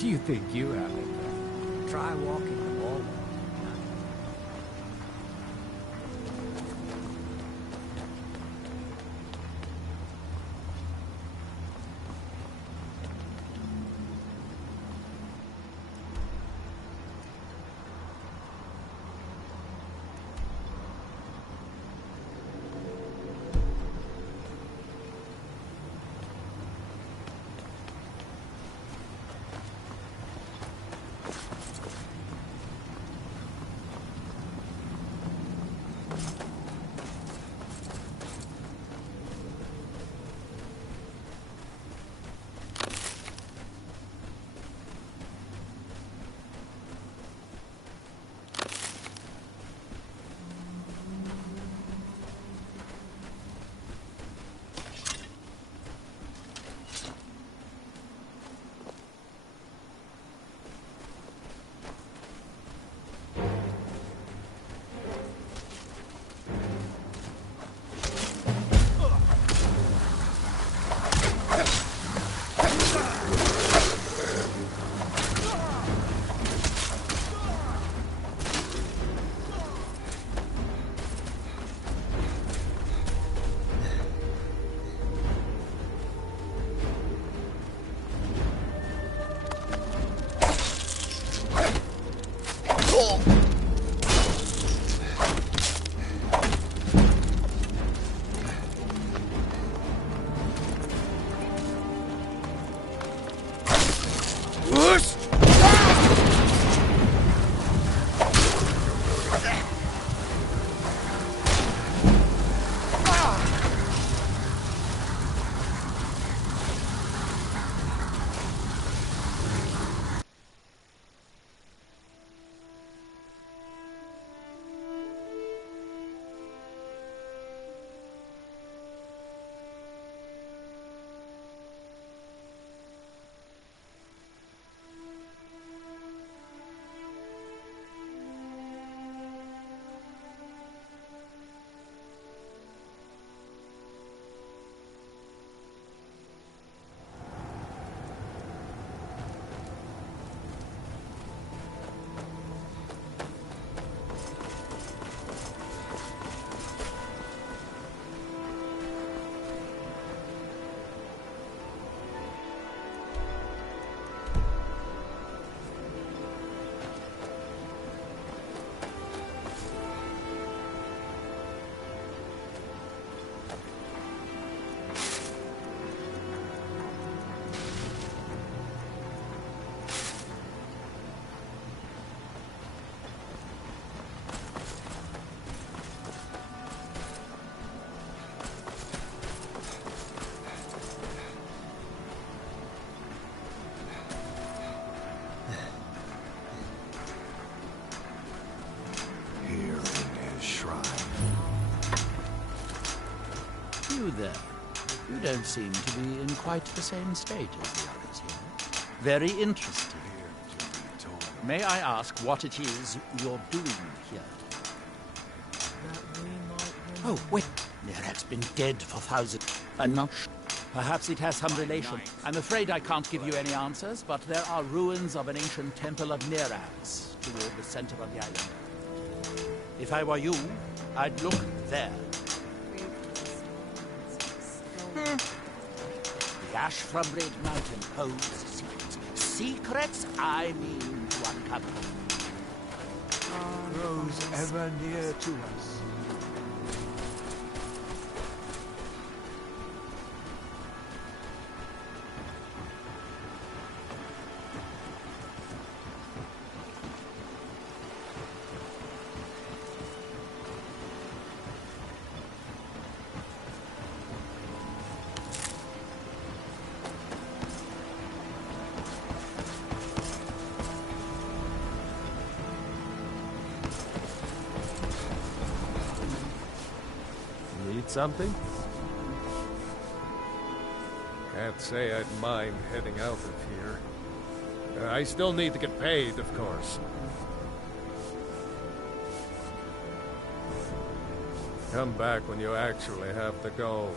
You think you have it? Try walking the wall. there. You don't seem to be in quite the same state as the others here. Very interesting. May I ask what it is you're doing here? Oh, wait. Nerak's been dead for thousands. I'm not sure. Perhaps it has some relation. I'm afraid I can't give you any answers, but there are ruins of an ancient temple of Neraz toward the center of the island. If I were you, I'd look there. The ash from Red Mountain holds secrets. Secrets I mean to uncover. Grows ever near to us. Something? Can't say I'd mind heading out of here. I still need to get paid, of course. Come back when you actually have to go.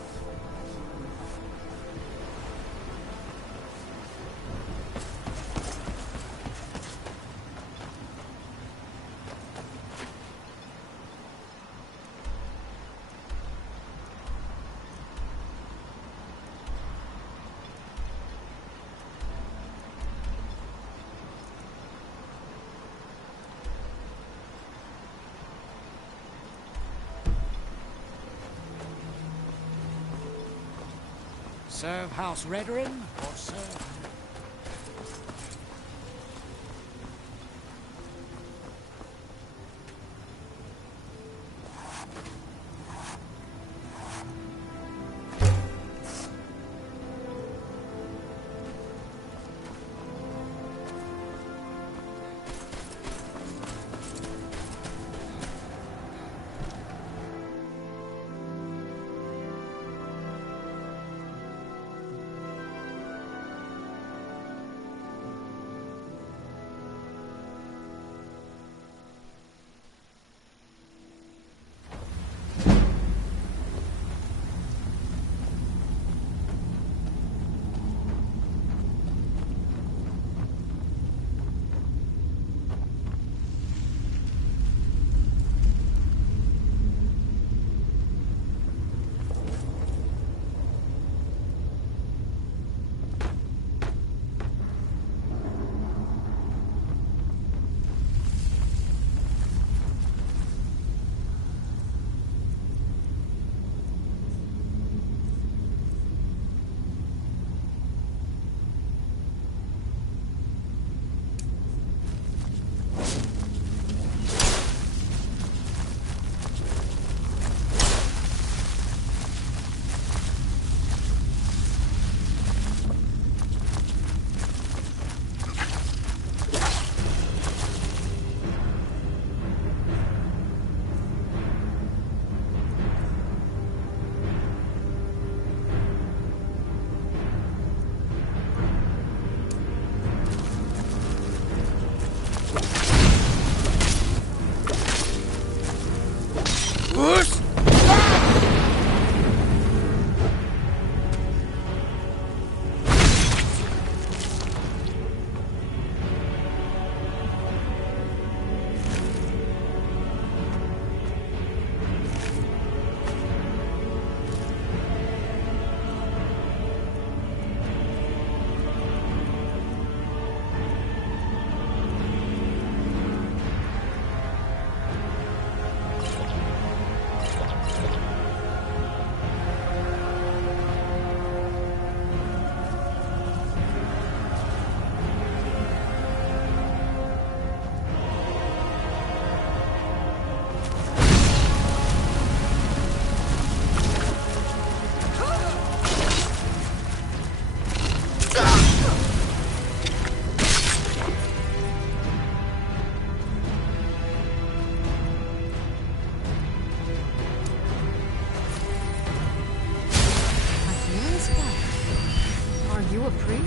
Serve House Redorin, or serve...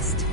beast.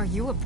Are you a...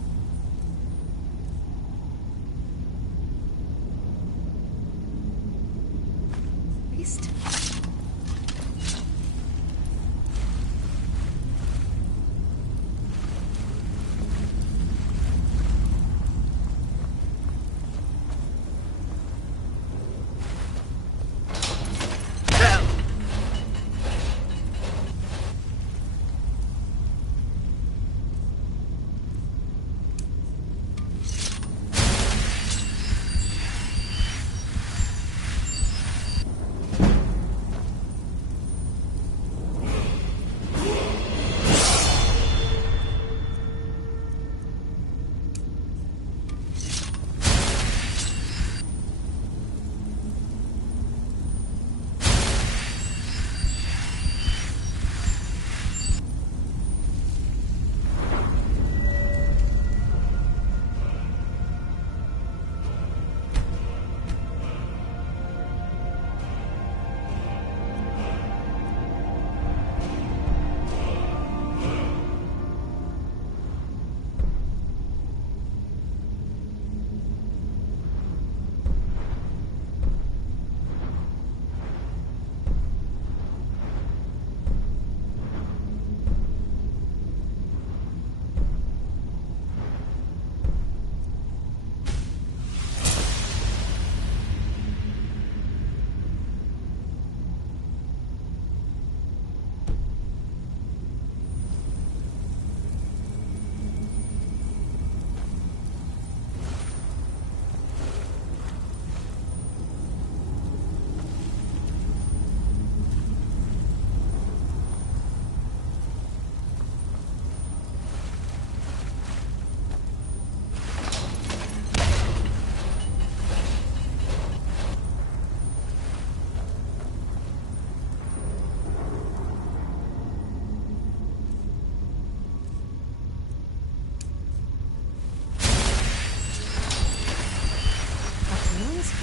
priest?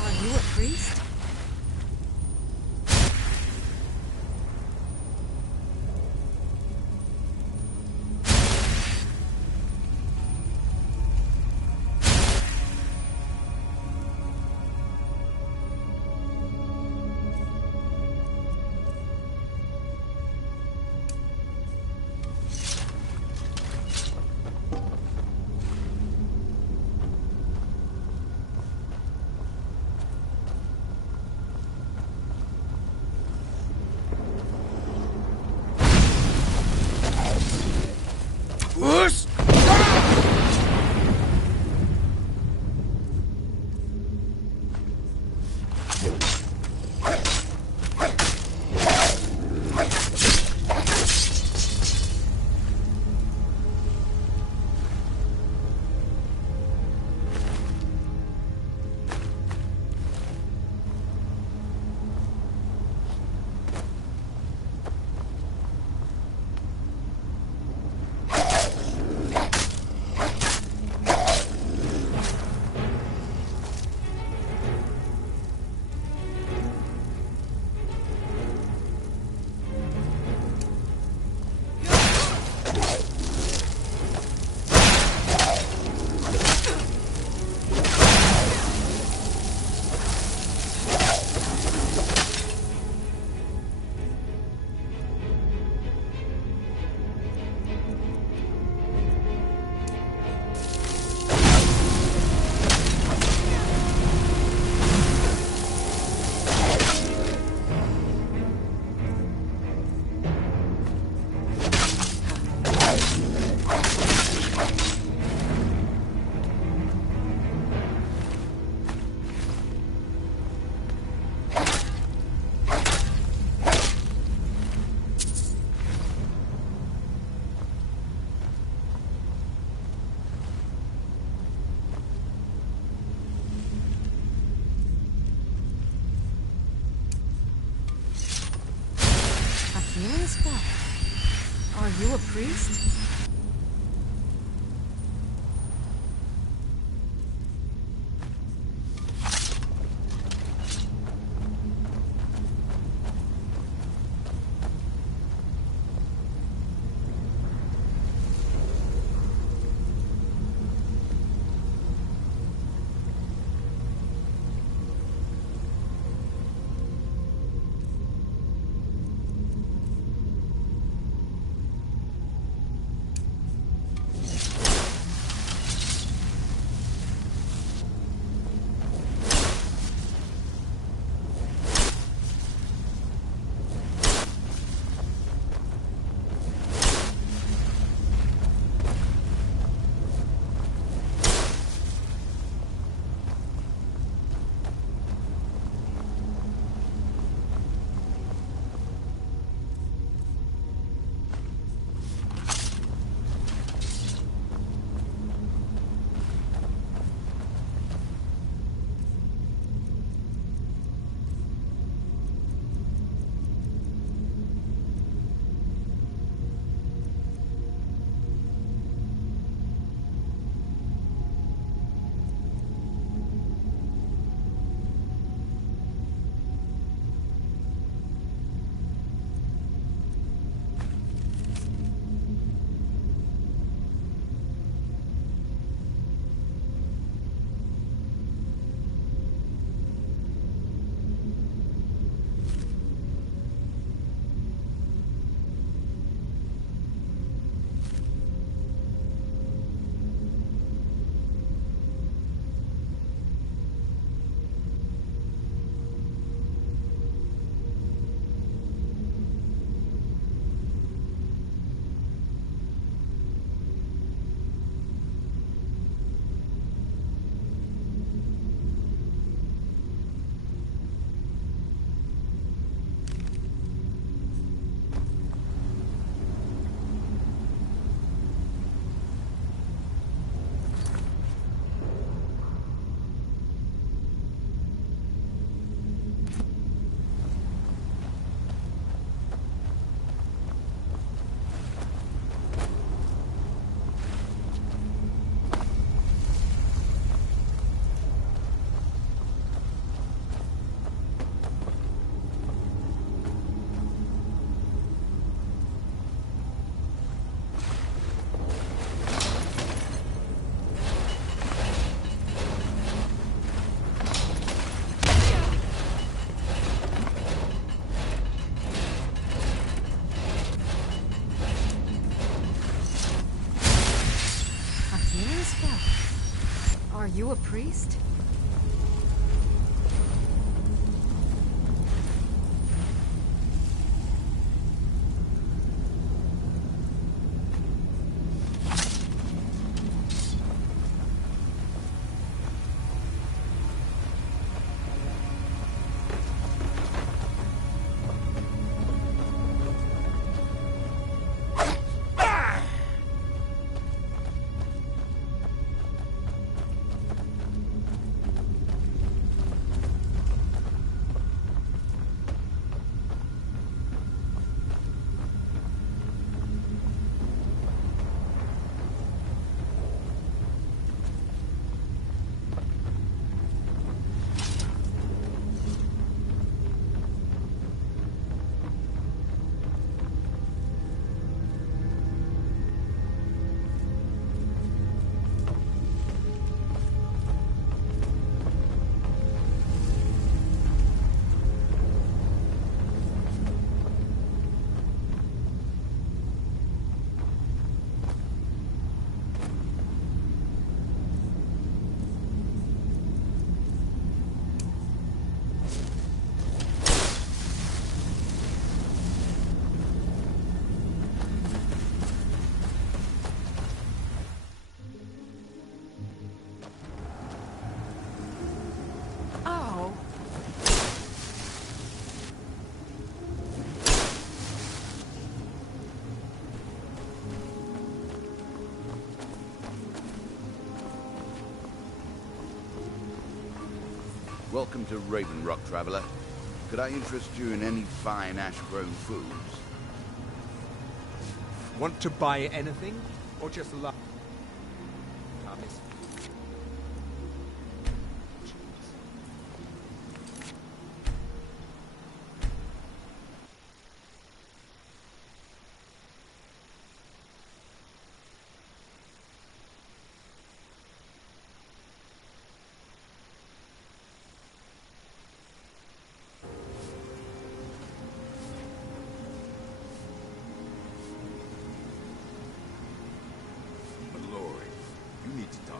Are you a priest? Healing spell. Are you a priest? You a priest? Welcome to Raven Rock, traveler. Could I interest you in any fine ash-grown foods? Want to buy anything? Or just love?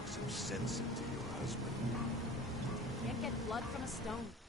Some sense into your husband. Can't get blood from a stone.